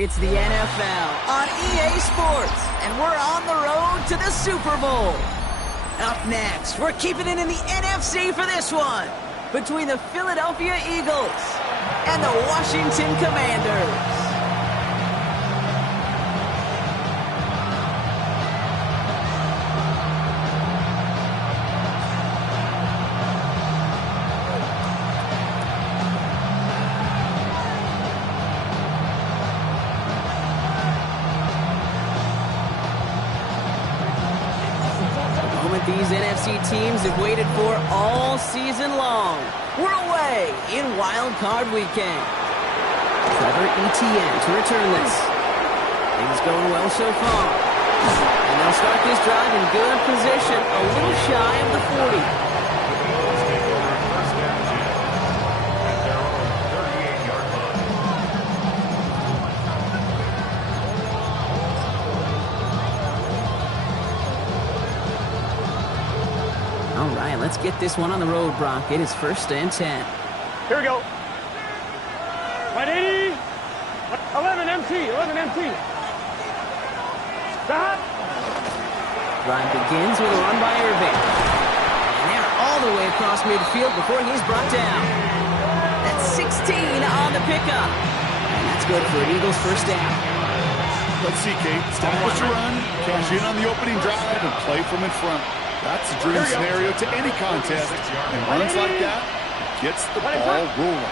It's the NFL on EA Sports, and we're on the road to the Super Bowl. Up next, we're keeping it in the NFC for this one, between the Philadelphia Eagles and the Washington Commanders. These NFC teams have waited for all season long. We're away in Wild Card Weekend. Clever ETN to return this. Things going well so far. And they'll start this drive in good position, a little shy of the 40. Let's get this one on the road, Brock. It is 1st and 10. Here we go. Right 80. 11 MT. 11 MT. Stop. Drive begins with a run by Irving. And they're all the way across midfield before he's brought down. That's 16 on the pickup. And that's good for an Eagles first down. Let's see, Kate. Establish a run, cash in on the opening drive, and play from in front. That's a dream scenario to any contest. And runs like that gets the ball rolling.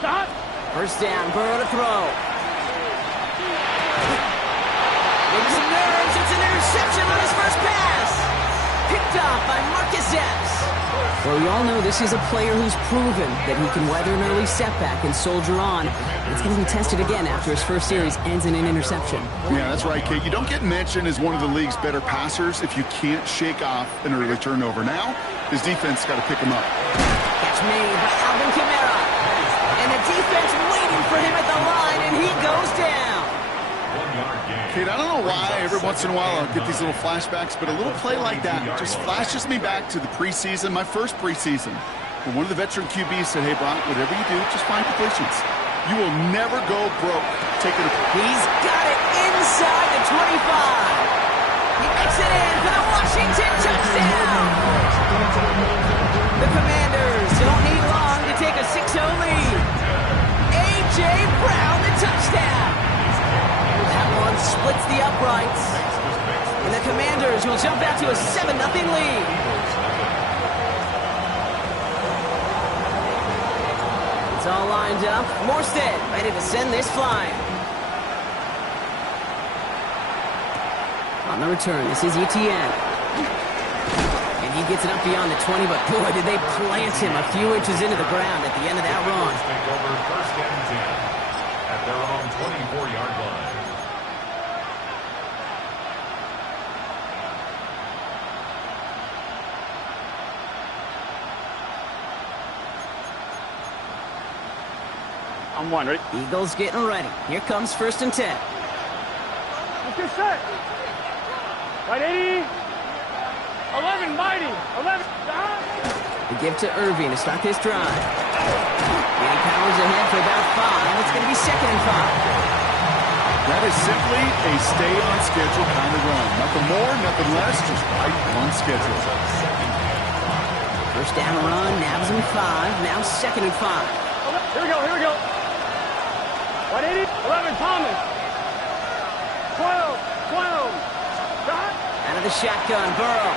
Stop. First down, Burrow to throw. Maybe some nerves. It's an interception on his first pass. Picked off by Marcus Epps. Well, we all know this is a player who's proven that he can weather an early setback and soldier on. It's going to be tested again after his first series ends in an interception. Yeah, that's right, Kate. You don't get mentioned as one of the league's better passers if you can't shake off an early turnover. Now, his defense got to pick him up. Catch made by Alvin Kamara. And the defense waiting for him at the line, and he goes down. Kate, I don't know why every once in a while I'll get these little flashbacks, but a little play like that just flashes me back to the preseason, my first preseason. When one of the veteran QBs said, hey, Brock, whatever you do, just find completions. You will never go broke. Taking a... He's got it inside the 25. He makes it in for the Washington touchdown. The Commanders don't need long to take a 6-0 lead. A.J. Brown, the touchdown. That one splits the uprights. And the Commanders will jump out to a 7-0 lead. It's all lined up. Morstead ready to send this flying. On the return, this is ETN. And he gets it up beyond the 20, but boy, did they plant him a few inches into the ground at the end of that run. Take over 1st and 10 at their own 24-yard line. I'm one, ready? Eagles getting ready. Here comes 1st and 10. Let's get set. Right 80. 11 mighty. 11. Stop. They give to Irving to start this drive. Getting powers ahead for about 5. It's going to be 2nd and 5. That is simply a stay-on-schedule kind of run. Nothing more, nothing less, just right on schedule. First down run, nabs him 5. Now 2nd and 5. Here we go, here we go. 180, 11, Thomas. 12. Stop. Out of the shotgun, Burrow.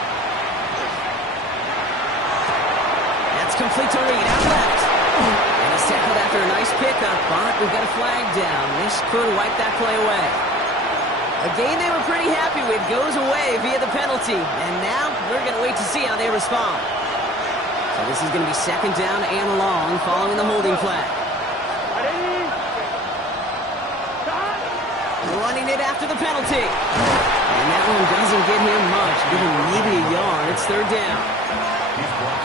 That's complete to Reed, out left. And he's tackled after a nice pickup, but we've got a flag down. This could wipe that play away. A game they were pretty happy with goes away via the penalty. And now we're going to wait to see how they respond. So this is going to be 2nd down and long following the holding flag. Running it after the penalty. And that one doesn't get him much. Give him maybe a yard. It's 3rd down.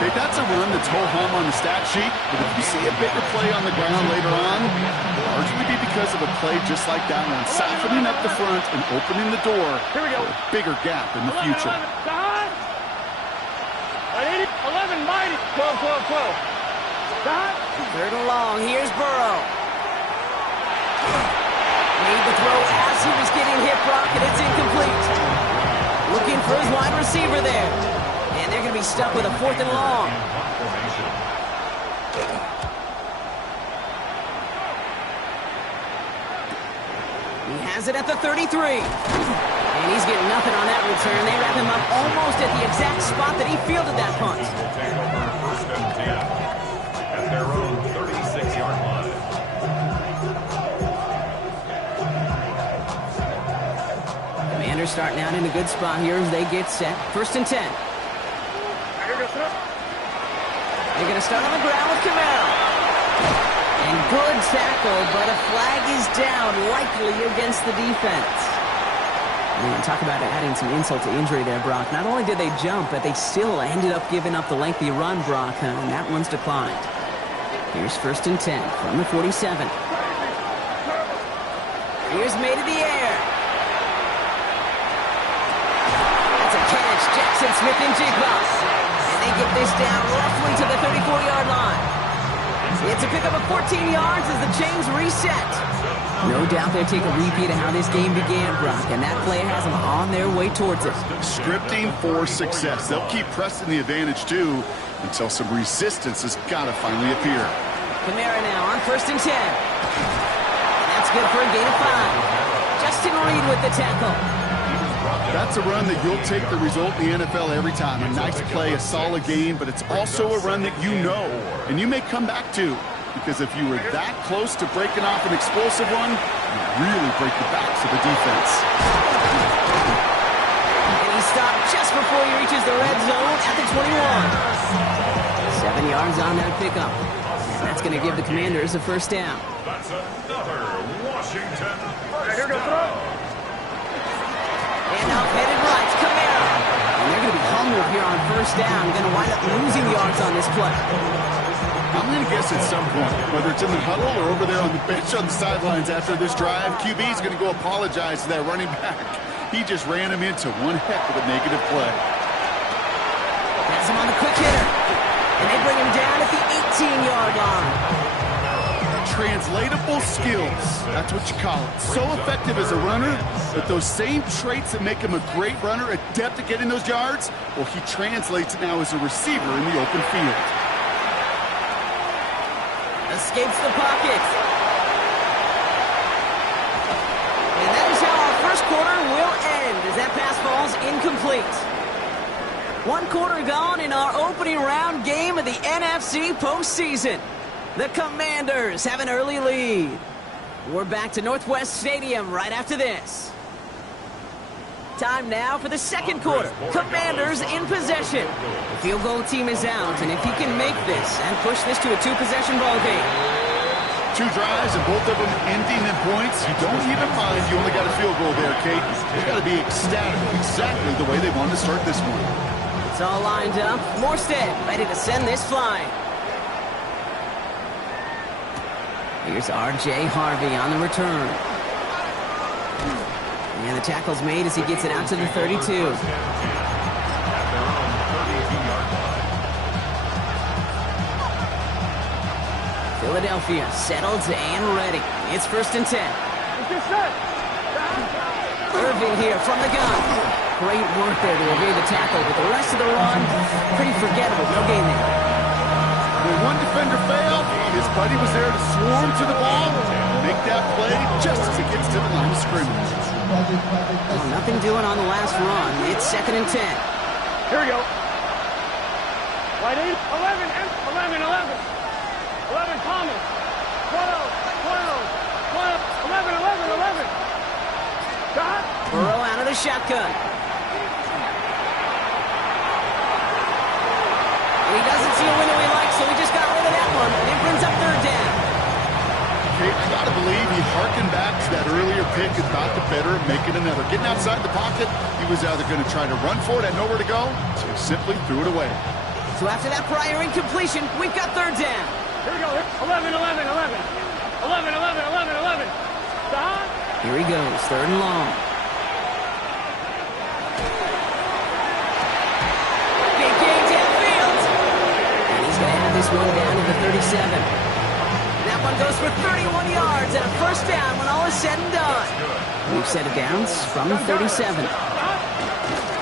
Okay, that's a run that's ho-hum on the stat sheet, but if you see a bigger play on the ground later on, it'll largely be because of a play just like that one, softening up the front and opening the door for a bigger gap in the future. 11, 11, mighty. 12, 12, 12. Stop. 3rd and long. Here's Burrow. Made the throw as he was getting hit, Brock, and it's incomplete. Looking for his wide receiver there. And they're going to be stuck with a 4th and long. He has it at the 33. And he's getting nothing on that return. They wrap him up almost at the exact spot that he fielded that punt. Take over 1st and 10 at their own 36-yard line. Commanders starting out in a good spot here as they get set. 1st and 10. They're going to start on the ground with Camaro. And good tackle, but a flag is down, likely against the defense. Man, talk about adding some insult to injury there, Brock. Not only did they jump, but they still ended up giving up the lengthy run, Brock, and that one's declined. Here's 1st and 10 from the 47. Here's made in the air. That's a catch. Jackson Smith and Jigba. And they get this down roughly to the 34-yard line. It's a pickup of 14 yards as the chains reset. No doubt they'll take a repeat of how this game began, Brock, and that play has them on their way towards it. Scripting for success. They'll keep pressing the advantage, too, until some resistance has got to finally appear. Kamara now on 1st and 10. And that's good for a gain of 5. Justin Reed with the tackle. That's a run that you'll take the result in the NFL every time. A nice play, a solid game, but it's also a run that you know and you may come back to. Because if you were that close to breaking off an explosive one, you really break the backs of the defense. And he stopped just before he reaches the red zone at the 21. 7 yards on that pickup. And that's going to give the Commanders a 1st down. That's another Washington first Here, down. And up headed right, Camaro. And they're going to be humbled here on 1st down. Going to wind up losing yards on this play. I'm going to guess at some point, whether it's in the huddle or over there on the bench on the sidelines after this drive, QB is going to go apologize to that running back. He just ran him into one heck of a negative play. Has him on the quick hitter. And they bring him down at the 18-yard line. Translatable skills. That's what you call it. So effective as a runner, but those same traits that make him a great runner, adept at getting those yards, well, he translates it now as a receiver in the open field. Escapes the pocket. And that is how our 1st quarter will end as that pass falls incomplete. 1 quarter gone in our opening round game of the NFC postseason. The Commanders have an early lead. We're back to Northwest Stadium right after this. Time now for the 2nd quarter. Commanders in possession. The field goal team is out, and if he can make this and push this to a 2-possession ball game. 2 drives and both of them ending in points. You don't even mind you only got a field goal there, Kate. You got to be ecstatic, exactly the way they wanted to start this one. It's all lined up. Morstead ready to send this flying. Here's R.J. Harvey on the return. And the tackle's made as he gets it out to the 32. Philadelphia settled and ready. It's 1st and 10. Irving here from the gun. Great work there to evade the tackle, but the rest of the run, pretty forgettable. No gain there. When one defender failed, his buddy was there to swarm to the ball, make that play just as it gets to the line of scrimmage. Well, nothing doing on the last run. It's 2nd and 10. Here we go. Wide 8, 11, 11, 11. 11, Thomas. 12, 12, 12, 11, 11, 11. Shot. Burrow out of the shotgun. And he doesn't see a window he likes, so he just got rid of that one. And it brings up 3rd down. Okay, I got to believe he harkened back to that earlier pick and thought the better of making another. Getting outside the pocket, he was either going to try to run for it, had nowhere to go, so he simply threw it away. So after that prior incompletion, we've got 3rd down. Here we go. 11, 11, 11. 11, 11, 11, 11. Stop. Here he goes, 3rd and long. Big game downfield. this one down to the 37. That one goes for 31 yards and a first down when all is said and done. We've set of downs from the 37.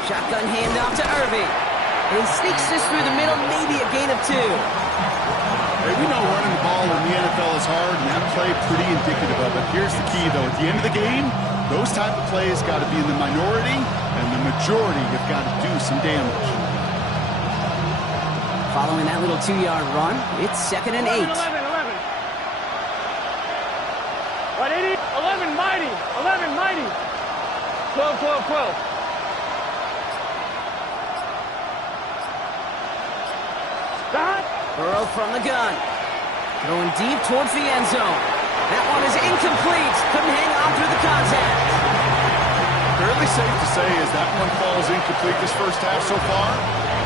Shotgun handoff to Irving. And he sneaks this through the middle, maybe a gain of 2. Hey, we know running the ball in the NFL is hard, and that play pretty indicative of it. Here's the key, though. At the end of the game, those type of plays got to be in the minority, and the majority have got to do some damage. Following that little 2-yard run, it's 2nd and 8. 11, 11, mighty. 11, mighty. 12, 12, 12. Burrow from the gun. Throwing deep towards the end zone. That one is incomplete. Couldn't hang on through the contact. Fairly safe to say as that one falls incomplete this first half so far,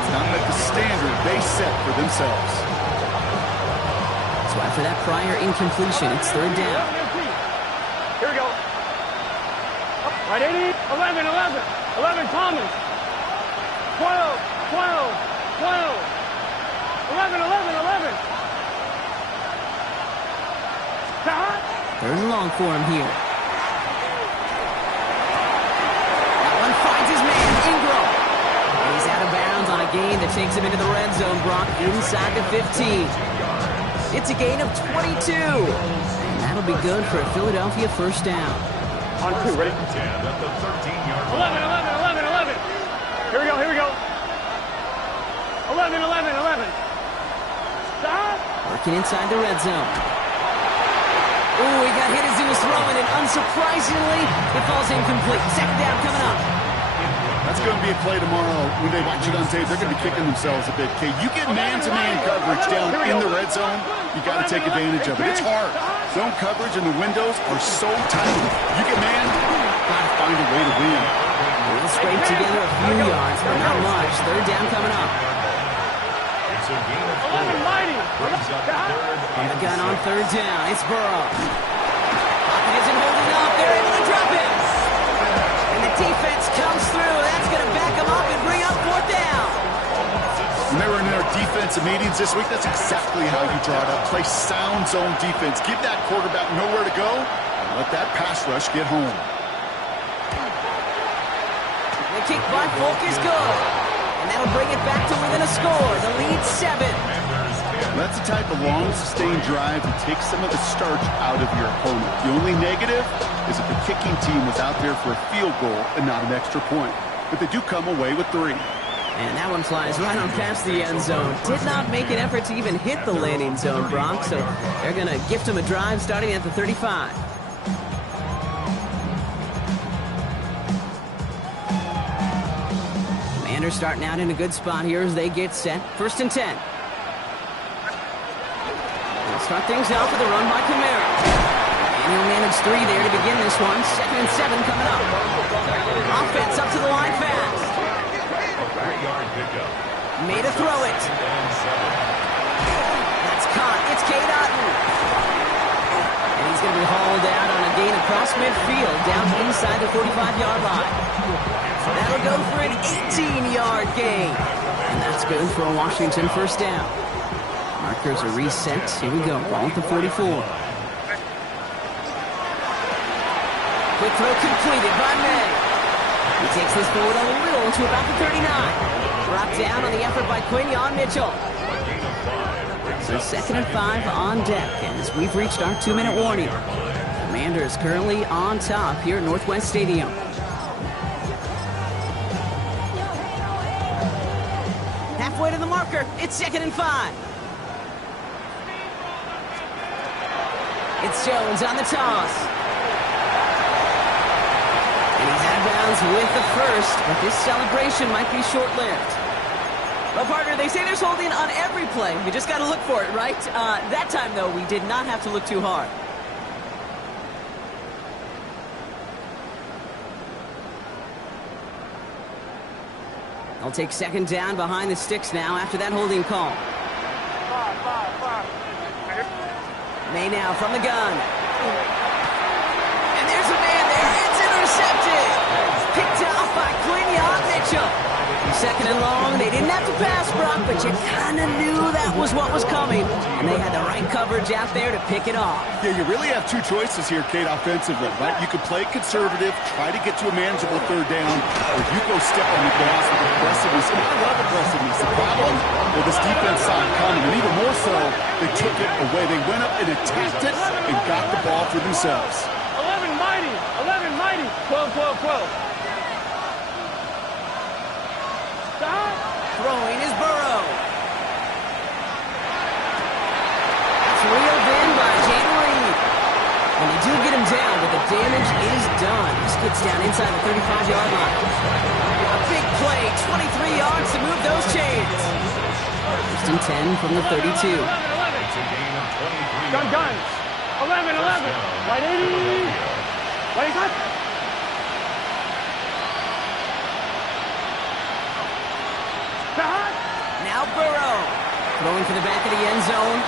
it's not met the standard they set for themselves. So after that prior incompletion, it's 3rd down. Here we go. Right, 80, 11, 11 Thomas. 12, 12, 12. 11, 11, 11. Third and long for him here. That one finds his man, Ingram. And he's out of bounds on a gain that takes him into the red zone, Brock, inside the 15. It's a gain of 22. And that'll be good for a Philadelphia first down. On 2, ready? 10 at the 13-yard line. 11, 11, 11, 11. Here we go. 11, 11, 11. Working inside the red zone. Ooh, he got hit as he was throwing, and unsurprisingly, it falls incomplete. 2nd down coming up. That's going to be a play tomorrow. When they watch it on tape, they're going to be kicking themselves a bit. Okay, you get man-to-man coverage down in the red zone, you got to take advantage of it. It's hard. Zone coverage and the windows are so tight. You get man, got to find a way to win. We'll scrape together a few yards, but not much. 3rd down coming up. It's a gain of 4. Mighty. On the gun on 3rd down. It's Burrow. Pocket isn't holding up. They're able to drop him. And the defense comes through. That's going to back him up and bring up 4th down. When they were in their defensive meetings this week, that's exactly how you draw it up. Play sound zone defense. Give that quarterback nowhere to go and let that pass rush get home. The kick by Folk is good. And that'll bring it back to within a score. The lead 7. That's the type of long, sustained drive that takes some of the starch out of your opponent. The only negative is that the kicking team was out there for a field goal and not an extra point. But they do come away with 3. And that one flies right on past the end zone. Did not make an effort to even hit the landing zone, Brock. So they're going to gift him a drive starting at the 35. Commanders starting out in a good spot here as they get set. 1st and 10. They'll start things off with a run by Kamara. And he'll manage 3 there to begin this one. 2nd and 7 coming up. Offense up to the line fast. Made a throw it. That's caught. It's Cade Otton. And he's going to be hauled out on a gain across midfield down inside the 45-yard line. That'll go for an 18-yard gain. And that's good for a Washington first down. Markers are reset. Here we go. Ball at the 44. Quick throw completed by May. He takes this forward a little to about the 39. Brought down on the effort by Quinyon Mitchell. So 2nd and 5 on deck as we've reached our 2-minute warning. Commanders currently on top here at Northwest Stadium. Halfway to the marker. It's 2nd and 5. It's Jones on the toss. And he's out of bounds with the first, but this celebration might be short-lived. Well, partner, they say there's holding on every play. You just got to look for it, right? That time, though, we did not have to look too hard. They'll take 2nd down behind the sticks now after that holding call. May now from the gun. And there's a man there. It's intercepted. Picked off by Quinyon Mitchell. 2nd and long. They They didn't have to pass, Brock, but you kind of knew that was what was coming. And they had the right coverage out there to pick it off. Yeah, you really have two choices here, Kate, offensively, right? You could play conservative, try to get to a manageable third down, or you go step on the gas with aggressiveness. And I love aggressiveness. The problem, well, this defense saw it coming, and even more so, they took it away. They went up and attacked it and got the ball for themselves. 11 mighty, 11 mighty, 12, 12, 12. Stop. Throwing is Burrow. That's reeled in by Jayden Reed. And they do get him down, but the damage is done. This gets down inside the 35-yard line. A big play, 23 yards to move those chains. First and 10 from the 32. 11, 11. Gun. 11, 11. Right 80. Right cut. Now Burrow, throwing for the back of the end zone.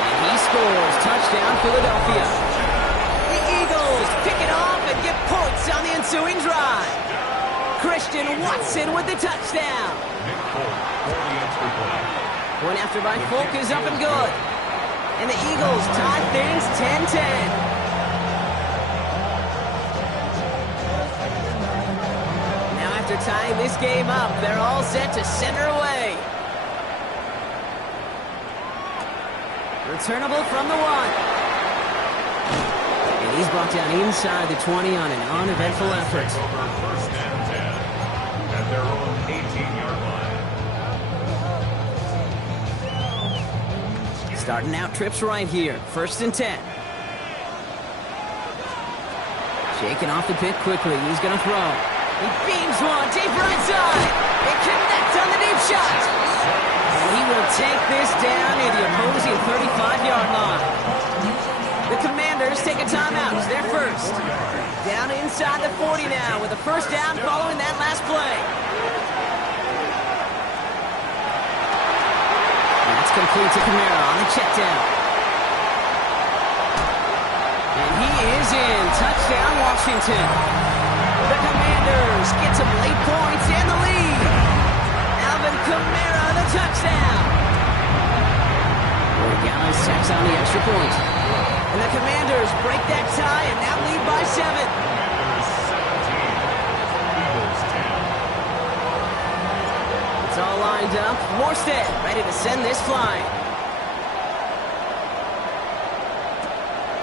And he scores. Touchdown, Philadelphia. The Eagles pick it off and get points on the ensuing drive. Christian Watson with the touchdown. Point after by Folk is up and good. And the Eagles tie things 10-10. After tying this game up, they're all set to center away. Returnable from the 1. And he's brought down inside the 20 on an uneventful effort. First and 10 at their own 18-yard line. Starting out trips right here. First and 10. Shaking off the pick quickly. He's going to throw. He beams one deep right side. It connects on the deep shot. And he will take this down near the opposing 35-yard line. The Commanders take a timeout. They're first. Down inside the 40 now with a first down following that last play. That's complete to Kamara on the check down. And he is in. Touchdown, Washington. The Commanders get some late points and the lead. Alvin Kamara, the touchdown. Guys sacks on the extra point. And the Commanders break that tie and now lead by 7. Commanders 17, Eagles 10. It's all lined up. Morstead ready to send this flying.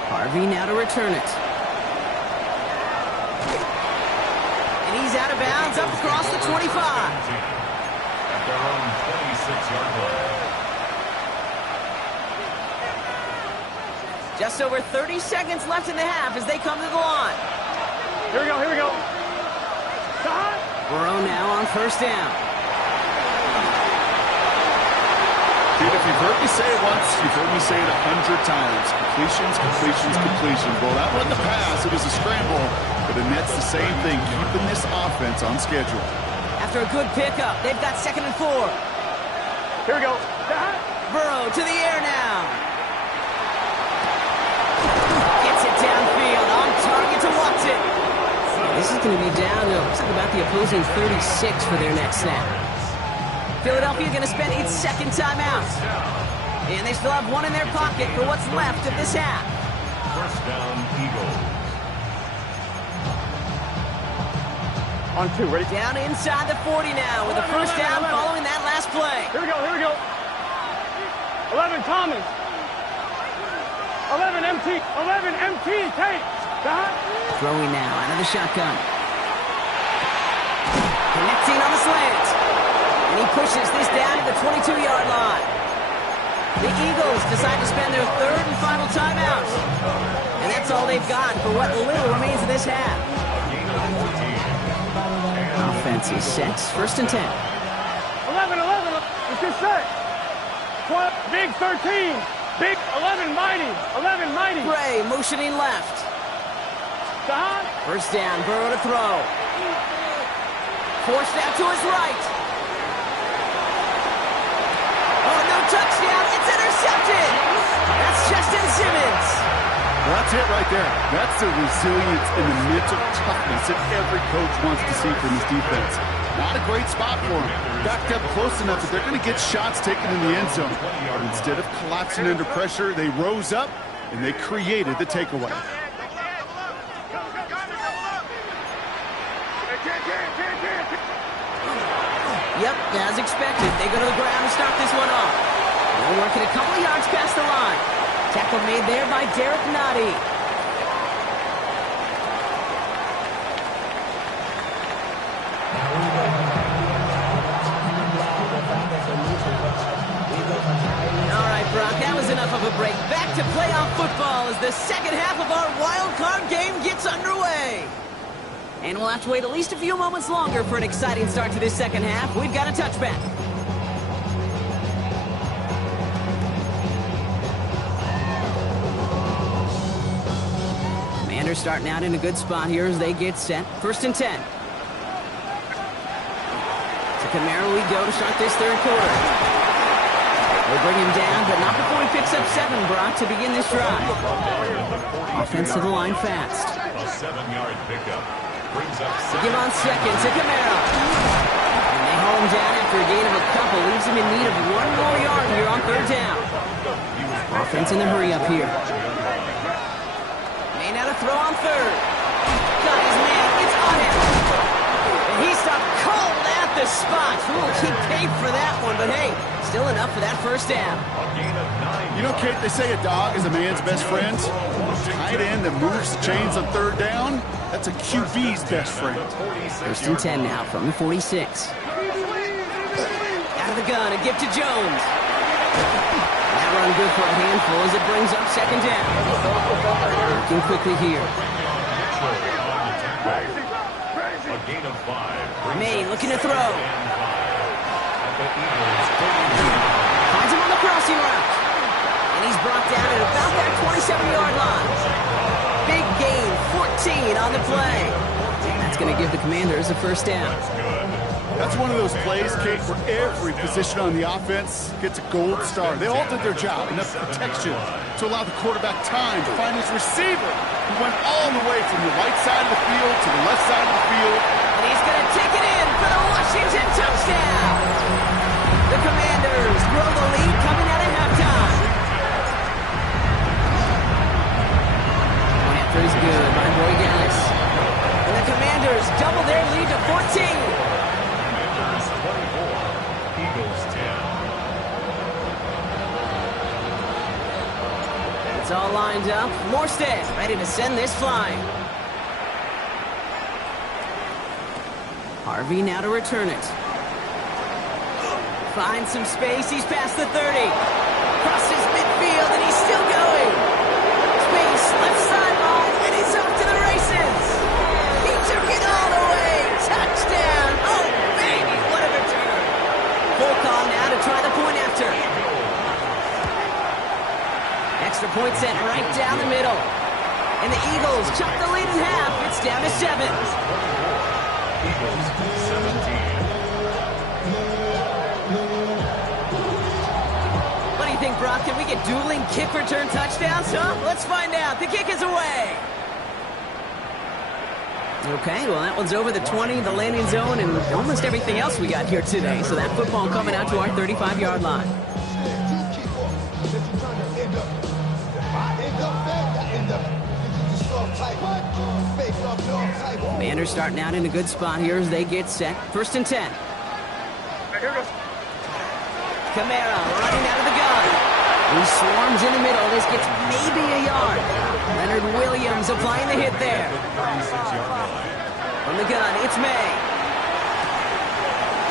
Harvey now to return it. He's out of bounds up across the 25. At their own 26-yard line. Just over 30 seconds left in the half as they come to the line. Here we go. Stop. Burrow now on first down. Dude, if you've heard me say it once, you've heard me say it 100 times. Completions. Well, that wasn't a pass. It was a scramble. But the Nets, the same thing, keeping this offense on schedule. After a good pickup, they've got 2nd and 4. Here we go. Burrow to the air now. Gets it downfield, on target to Watson. This is going to be down to, looks like about the opposing 36 for their next snap. Philadelphia going to spend its second timeout. And they still have one in their pocket for what's left of this half. First down, Eagles. On 2, ready? Down inside the 40 now with a first down following that last play. Here we go. 11 Thomas. 11 MT. Tate. Throwing now out of the shotgun. Connecting on the slant. And he pushes this down to the 22-yard line. The Eagles decide to spend their third and final timeout. And that's all they've got for what little remains of this half. Offense is set. First and 10. 11. It's just set. 12. Big 13. Big 11 mighty. 11 mighty. Bray motioning left. Stop. First down. Burrow to throw. Forced out to his right. Oh, no touchdown. It's intercepted. That's Justin Simmons. Well, that's it right there. That's the resilience and the mental toughness that every coach wants to see from his defense. Not a great spot for him. Backed up close enough that they're going to get shots taken in the end zone. But instead of collapsing under pressure, they rose up and they created the takeaway. Yep, as expected, they go to the ground to start this one off. They're working a couple of yards past the line. Tackle made there by Derek Nottie. All right, Brock, that was enough of a break. Back to playoff football as the second half of our wild card game gets underway. And we'll have to wait at least a few moments longer for an exciting start to this second half. We've got a touchback. Commanders starting out in a good spot here as they get set. 1st and 10. To Kamara we go to start this third quarter. They'll bring him down, but not before he picks up 7, Brock, to begin this drive. Offense to the line fast. A 7-yard pickup. Give on second to Kamara. And they haul him down after a gain of a couple. Leaves him in need of 1 more yard here on 3rd down. Offense in the hurry up here. May not have throw on 3rd. Got his man. It's on him. And he stopped cold at the spot. Ooh, he paid for that one, but hey, still enough for that 1st down. You know, Kate, they say a dog is a man's best friend. Tight end that moves the chains on 3rd down, that's a QB's best friend. 1st and 10 now from the 46. Out of the gun, a gift to Jones. That run good for a handful as it brings up 2nd down. Working quickly here. A gain of 5. May looking to throw. Finds him on the crossing route. And he's brought down at about that 27-yard line. Big gain, 14 on the play. That's going to give the Commanders a 1st down. That's one of those plays, Kate, where every position on the offense gets a gold star. They all did their job, enough protection to allow the quarterback time to find his receiver, who went all the way from the right side of the field to the left side of the field. And he's going to take it in for the Washington touchdown. The Commanders grow the lead coming out of halftime. One after is good by Boyganis. And the Commanders double their lead to 14. Commanders 24, Eagles 10. It's all lined up. Morstead ready to send this flying. Harvey now to return it. Finds some space. He's past the 30. Crosses midfield, and he's still going. Space, left sideline, and he's off to the races. He took it all the way. Touchdown. Oh, baby, what a return. Full call now to try the point after. Extra point sent right down the middle. And the Eagles chop the lead in half. It's down to 7. Eagles 17. What do you think, Brock? Can we get dueling kick return touchdowns, huh? Let's find out. The kick is away. Okay, well, that one's over the 20, the landing zone, and almost everything else we got here today. So that football coming out to our 35-yard line. Commanders starting out in a good spot here as they get set. 1st and 10. Kamara running out of the gun. He swarms in the middle. This gets maybe a yard. Leonard Williams applying the hit there. 36-yard line. From the gun, it's May.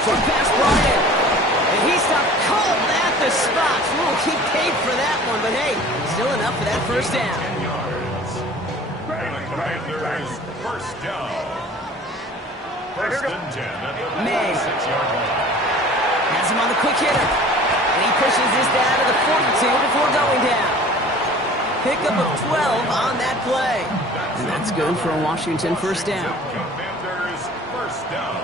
Short pass brought in. And he stopped cold at the spot. Ooh, he paid for that one, but hey, still enough for that 1st down. 10 yards. And the Commanders 1st down. 1st and 10 at the 46-yard line. Has him on the quick hitter. And he pushes this down to the 42 before going down. Pickup of 12 on that play. And that's good for a Washington 1st down. Commanders 1st down.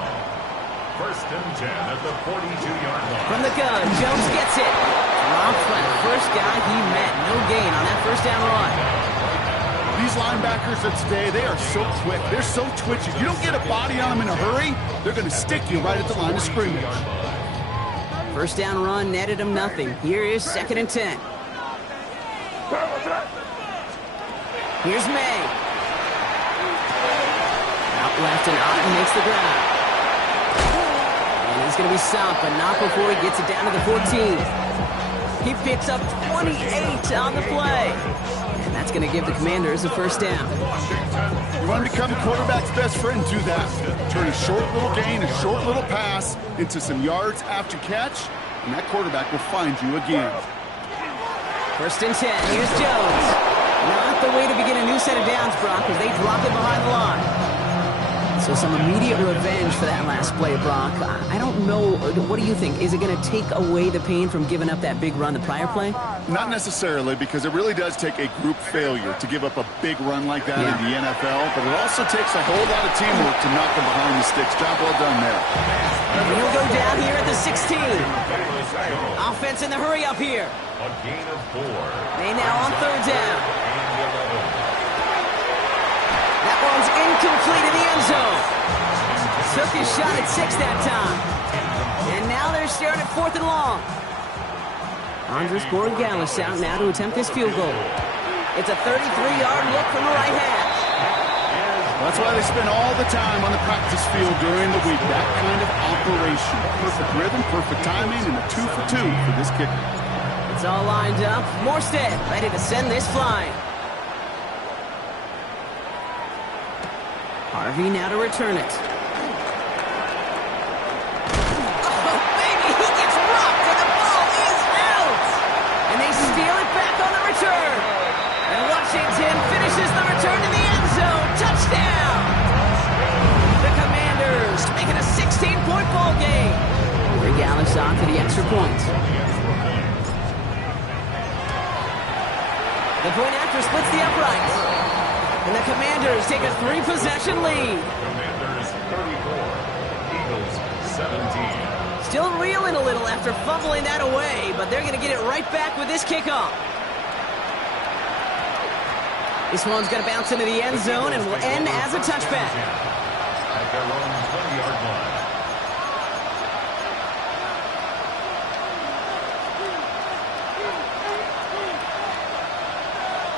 1st and 10 at the 42-yard line. From the gun, Jones gets it. Drops by the first guy he met. No gain on that 1st down run. These linebackers of today, they are so quick. They're so twitchy. You don't get a body on them in a hurry, they're going to stick you right at the line of scrimmage. First down run netted him nothing. Here is 2nd and 10. Here's May. Out left and Otten makes the grab. And he's going to be stopped, but not before he gets it down to the 14. He picks up 28 on the play. And that's going to give the Commanders a first down. You want to become a quarterback's best friend, do that. Turn a short little gain, a short little pass into some yards after catch, and that quarterback will find you again. 1st and 10. Here's Jones. Not the way to begin a new set of downs, Brock, because they drop it behind the line. So some immediate revenge for that last play, Brock. I don't know. What do you think? Is it going to take away the pain from giving up that big run the prior play? Not necessarily, because it really does take a group failure to give up a big run like that in the NFL, but it also takes a whole lot of teamwork to knock them behind the sticks. Job well done there. And he'll go down here at the 16. Offense in the hurry up here. A gain of 4. They now on 3rd down. That one's incomplete in the end zone. Took his shot at 6 that time. And now they're staring at 4th and long. Andres Borregales out now to attempt this field goal. It's a 33-yard look from the right hash. That's why they spend all the time on the practice field during the week. That kind of operation. Perfect rhythm, perfect timing, and a 2 for 2 for this kicker. It's all lined up. Morstead ready to send this flying. Harvey now to return it. Oh, baby, he gets rocked and the ball is out. And they steal it back on the return. And Washington finishes the return to the end zone. Touchdown. The Commanders make it a 16-point ball game. Borregales on for the extra point. The point after splits the uprights. And the Commanders take a 3-possession lead. Commanders 34, Eagles 17. Still reeling a little after fumbling that away, but they're going to get it right back with this kickoff. This one's going to bounce into the end zone and will end as a touchback. At their own 20-yard line.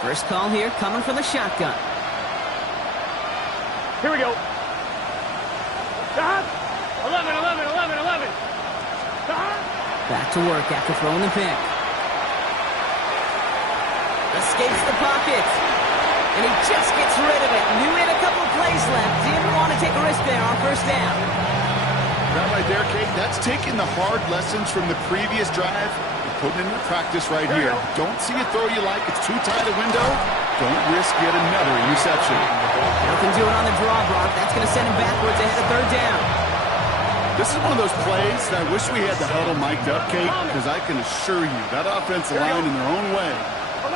First call here coming from the shotgun. Here we go. Stop. 11, 11, 11, 11. Stop. Back to work after throwing the pick. Escapes the pocket. And he just gets rid of it. Knew he had a couple of plays left. Didn't want to take a risk there on first down. That right there, Kate, that's taking the hard lessons from the previous drive and putting it into practice right here. Don't see a throw you like. It's too tight a window. Don't risk yet another interception. Nothing doing on the draw, Brock. That's going to send him backwards ahead of 3rd down. This is one of those plays that I wish we had the huddle mic'd up, Kate, because I can assure you that offensive line in their own way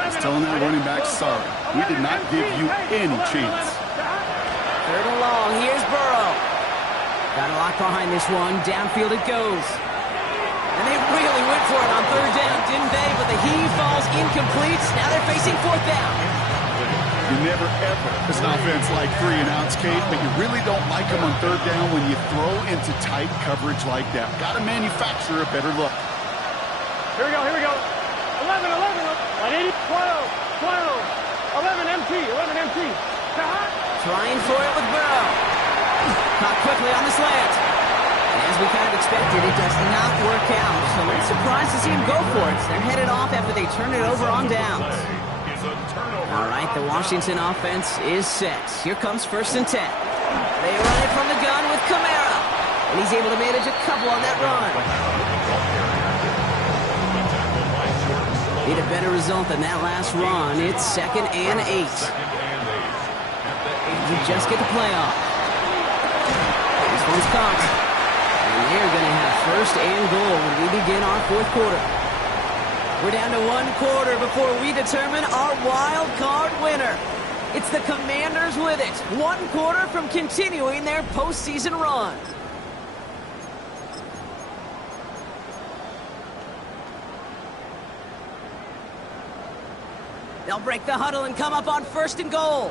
is telling that running back, sorry, we did not give you any chance. 3rd and long. Here's Burrow. Got a lock behind this one. Downfield it goes. And they really went for it on 3rd down, didn't they? But the heave falls incomplete. Now they're facing 4th down. You never, ever, as an offense, like 3 and outs, Kate, but you really don't like them on 3rd down when you throw into tight coverage like that. Got to manufacture a better look. Here we go, here we go. 11, 11, 12, 12, 11 MT, 11 MT. Stop. Trying for it with Burrow. Caught quickly on the slant. And as we kind of expected, it does not work out. So a little surprised to see him go for it. They're headed off after they turn it over on downs. All right, the Washington offense is set. Here comes 1st and 10. They run it from the gun with Kamara. And he's able to manage a couple on that run. Need a better result than that last run. It's 2nd and 8. You just get the play off. This one's caught. And they're going to have 1st and goal when we begin our 4th quarter. We're down to 1 quarter before we determine our wild card winner. It's the Commanders with it. 1 quarter from continuing their postseason run. They'll break the huddle and come up on 1st and goal.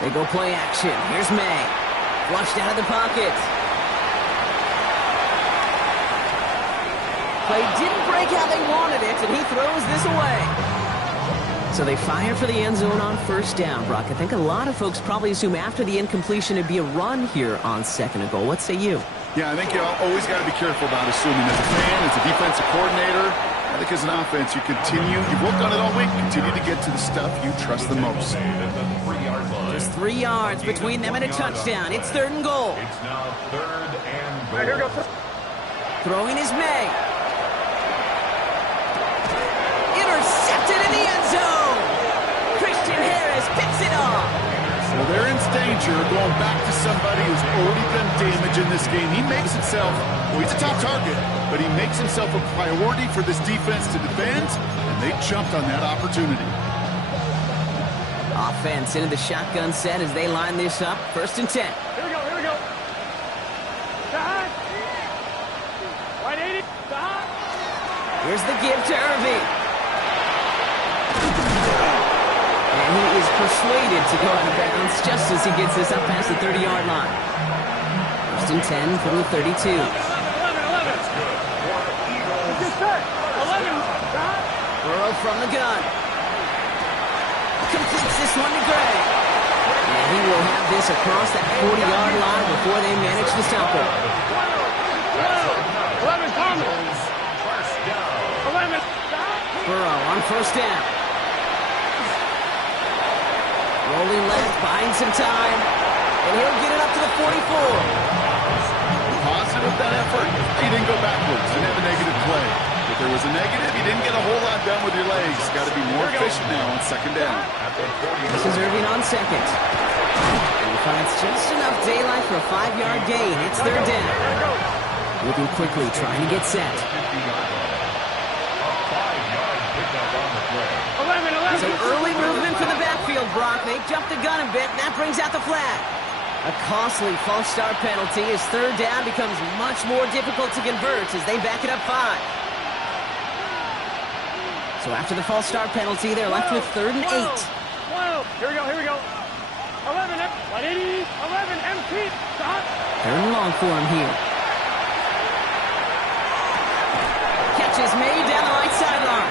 They go play action. Here's May. Flushed out of the pocket. Play didn't break how they wanted it, and he throws this away. So they fire for the end zone on 1st down, Brock. I think a lot of folks probably assume after the incompletion it'd be a run here on 2nd and goal. What say you? Yeah, I think you always got to be careful about assuming. As a fan, as a defensive coordinator, I think as an offense, you continue, you've worked on it all week, continue to get to the stuff you trust the most. There's 3 yards between them and a touchdown. It's 3rd and goal. It's now 3rd and goal. Right, here we go. Throwing is May. Intercepted in the end zone. Christian Harris picks it off. Well, they're in danger going back to somebody who's already done damage in this game. He makes himself, well, he's a top target, but he makes himself a priority for this defense to defend, and they jumped on that opportunity. Offense into the shotgun set as they line this up. 1st and 10. Here we go, here we go. Stop. Right 80. Stop. Here's the give to Irving. And he is persuaded to go out of bounds just as he gets this up past the 30-yard line. 1st and 10 from the 32. 11. Get set. 11. Stop. Burrow from the gun. Completes this one to Gray. And he will have this across that 40-yard line before they manage to stop him. 11 Thomas. 11. Stop. Burrow on 1st down. Rolling left, buying some time. And he'll get it up to the 44. Positive that effort, he didn't go backwards, didn't have a negative play. If there was a negative, he didn't get a whole lot done with your legs. Got to be more efficient now on 2nd down. This is Irving on 2nd. And he finds just enough daylight for a 5-yard gain. It's 3rd down. Moving quickly, trying to get set. So early movement for the backfield, Brock. They jumped the gun a bit, and that brings out the flag. A costly false start penalty as 3rd down becomes much more difficult to convert as they back it up 5. So after the false start penalty, they're left with 3rd and 8. 12. Here we go, here we go. 11, 180, 11, empty, stop. 3rd and long for him here. Catch is made down the right sideline.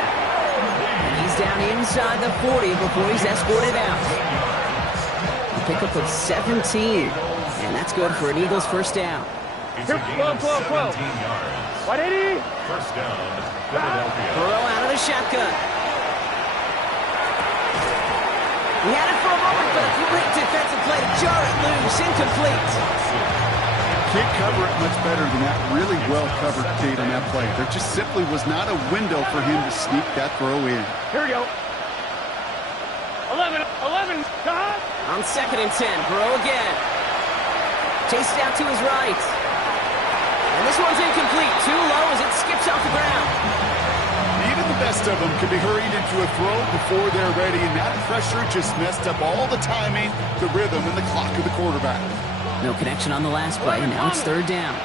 And he's down inside the 40 before he's escorted out. A pickup of 17. And that's good for an Eagles 1st down. Here, 12. 180. 1st down, Philadelphia. Burrow out of the shotgun. He had it for a moment, but a great defensive play to jar it loose. Incomplete. Can't cover it much better than that. Really well covered, Kate, on that play. There just simply was not a window for him to sneak that throw in. Here we go. 11, stop. On 2nd and 10, Burrow again. Chased out to his right. And this one's incomplete. Too low as it skips off the ground. Even the best of them can be hurried into a throw before they're ready, and that pressure just messed up all the timing, the rhythm, and the clock of the quarterback. No connection on the last play. Now it's 3rd down.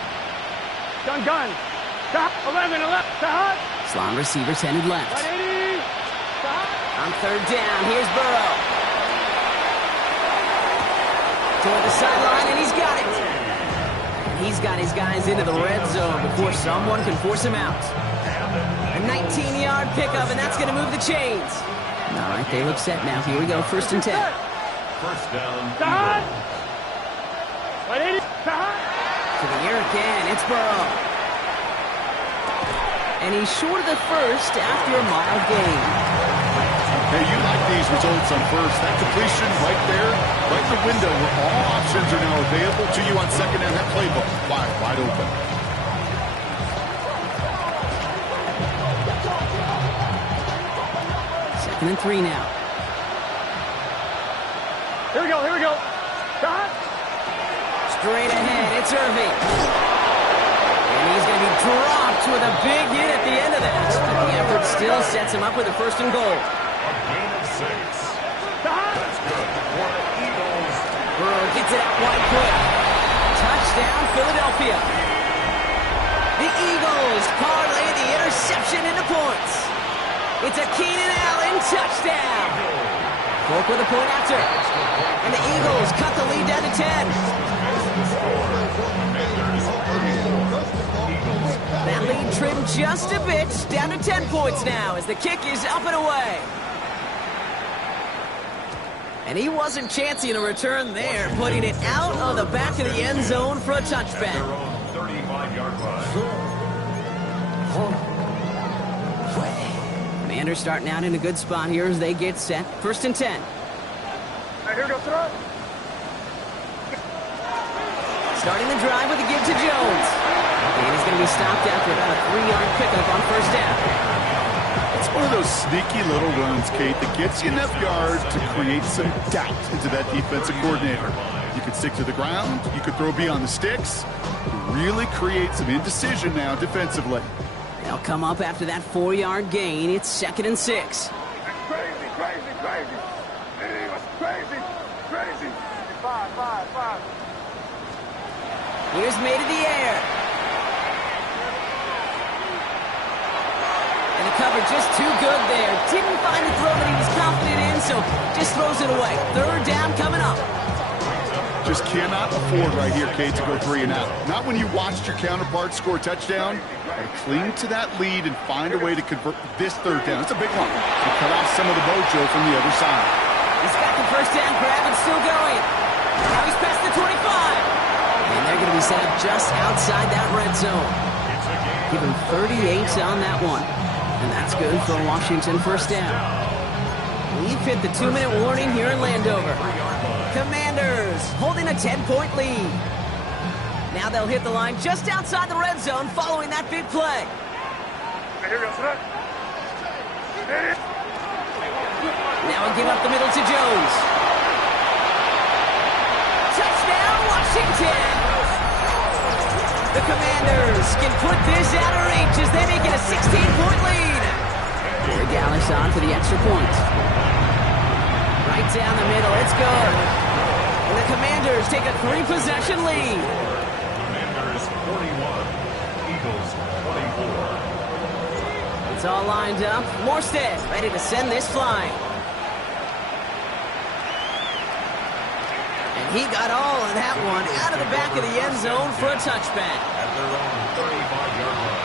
Gun. Stop. 11, stop. Slot receivers headed left. 180, stop. On 3rd down, here's Burrow. Toward the sideline, and he's got it. He's got his guys into the red zone before someone can force him out. A 19-yard pickup, and that's going to move the chains. All right, they look set now. Here we go, 1st and 10. 1st down. Stop. 180, stop. To the air again, it's Burrow. And he's short of the 1st after a mild gain. Hey, you like these results on 1st. That completion right there, right in the window where all options are now available to you on 2nd and that playbook. Wide open. Second and 3 now. Here we go. Stop. Straight ahead, it's Irving. And he's going to be dropped with a big hit at the end of that. But the effort still sets him up with a 1st and goal. A gain of 6. That's good for the Eagles. Burrow gets it out wide quick. Touchdown, Philadelphia. The Eagles parlay the interception into points. It's a Keenan Allen touchdown. Volk with a point after. And the Eagles cut the lead down to 10. That lead trimmed just a bit, down to 10 points now as the kick is up and away. And he wasn't chancing a return there, putting it out of the back of the end zone for a touchback. Commanders starting out in a good spot here as they get set. 1st and 10. Here we go, throw. Starting the drive with a give to Jones. And he's going to be stopped after about a 3-yard pickup on 1st down. It's one of those sneaky little runs, Kate, that gets you enough yards to create some doubt into that defensive coordinator. You could stick to the ground. You could throw beyond the sticks. Really create some indecision now defensively. They'll come up after that 4-yard gain. It's 2nd and 6. Crazy. It was crazy. 5. Here's made in the air. And the cover just too good there. Didn't find the throw that he was confident in, so just throws it away. 3rd down coming up. Just cannot afford right here, Kate, to go 3 and out. Not when you watched your counterpart score a touchdown. Gotta cling to that lead and find a way to convert this 3rd down. It's a big one. To cut off some of the mojo from the other side. He's got the 1st down grab and still going. Now he's past the 25. And they're going to be set up just outside that red zone. Give him 38 on that one. And that's good for Washington 1st down. We've hit the 2-minute warning here in Landover. Commanders holding a 10-point lead. Now they'll hit the line just outside the red zone following that big play. Here we go, throw. Now he'll give up the middle to Jones. Touchdown, Washington! The Commanders can put this out of reach as they make it a 16-point lead. Corey Dallas on for the extra point. Right down the middle, it's good. And the Commanders take a 3-possession lead. Commanders 41, Eagles 24. It's all lined up. Morstead ready to send this flying. And he got all of that one out of the back of the end zone for a touchback. At their own 35-yard line.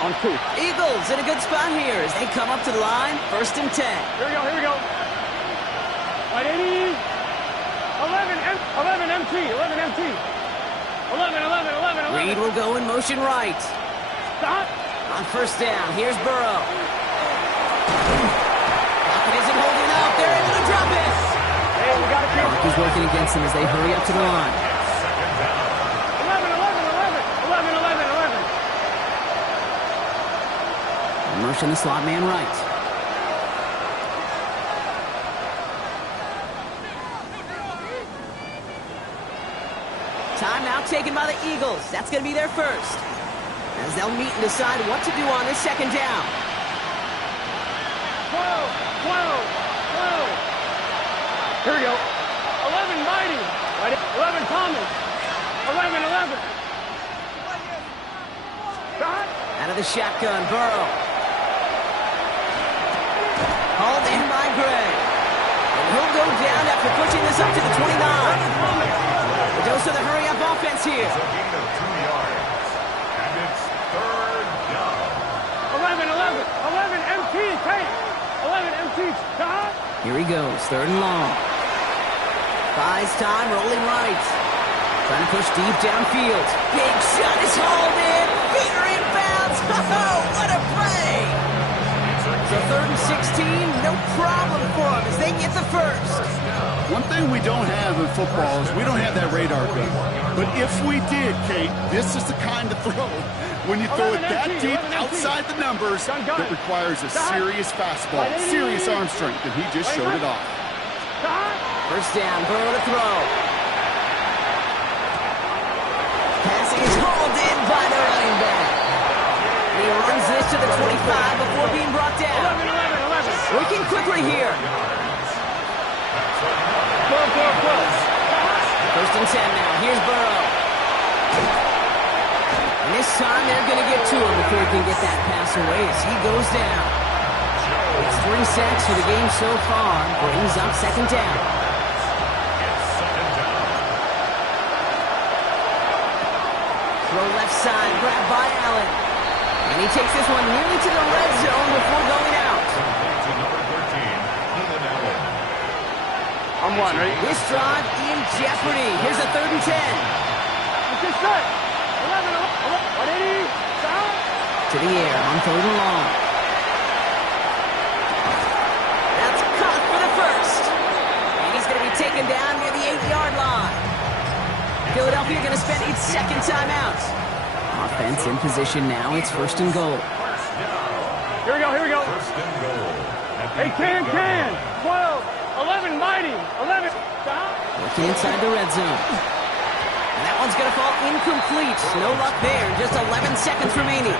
On 2. Eagles in a good spot here as they come up to the line. 1st and 10. Here we go. Right, 80. 11 MT. 11. Reed will go in motion right. Stop. On 1st down, here's Burrow. Pocket isn't holding up. They're able to drop it. Hey, we got to keep. Clock is working against them as they hurry up to the line. 11. Motion the slot man right. Timeout taken by the Eagles. That's going to be their first. As they'll meet and decide what to do on this 2nd down. 12. Here we go. 11 Mighty. 11 Thomas. 11. Stop. Out of the shotgun, Burrow. Hauled in by Gray. And he'll go down after pushing this up to the 29. The dose of the hurry-up offense here. It's a gain of 2 yards. And it's 3rd down. 11 MT. Hey. 11 MT. Stop. Here he goes, 3rd and long. Buys time, rolling right. Trying to push deep downfield. Big shot is hauled in. Feeder inbounds. Oh, what a play! So 3rd and 16, no problem for them as they get the first. One thing we don't have in football is we don't have that radar gun. But if we did, Kate, this is the kind of throw when you throw it that deep outside the numbers that requires a serious fastball, serious arm strength, and he just showed it off. 1st down, Burrow to throw. Passing is hauled in by the running back. He runs this to the 25 before being brought down. 11. Working quickly here. 12. 1st and 10 now. Here's Burrow. And This time they're going to get to him before he can get that pass away as he goes down. It's 3 sacks for the game so far. Brings up second down. Throw left side, grabbed by Allen. And he takes this one nearly to the red zone before going out. I'm one, ready? This drive in jeopardy. Here's a 3rd and 10. Get set. 11, 180. Down. To the air on 3rd and long. That's caught for the first. And he's going to be taken down near the 8-yard line. Philadelphia going to spend its second timeout. Offense in position now. It's 1st and goal. Here we go, here we go. First and goal. Hey, can. 12, 11, mighty. 11, down. Working inside the red zone. And that one's going to fall incomplete. No luck there. Just 11 seconds remaining.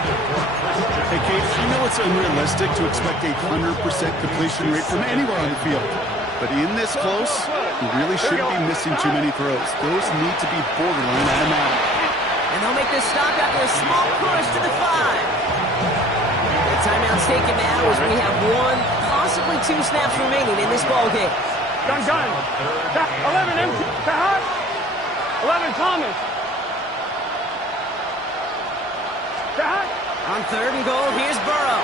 Hey, Kate, you know it's unrealistic to expect a 100% completion rate from anywhere on the field. But in this close, you really shouldn't be missing too many throws. Those need to be borderline automatic. And they'll make this stop after a small push to the 5. The timeout's taken now as we have 1, possibly 2 snaps remaining in this ballgame. Gun. 11, empty. Hot. 11, Thomas. Hot. On 3rd and goal, here's Burrow.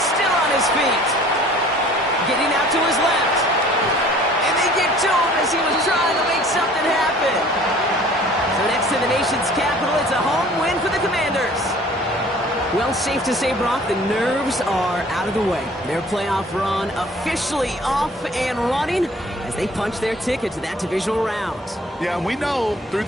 Still on his feet. Getting out to his left. And they get to him as he was trying to make something happen. So next to the nation's capital, it's a home win for the Commanders. Well, safe to say, Brock, the nerves are out of the way. Their playoff run officially off and running as they punch their ticket to that divisional round. Yeah, we know through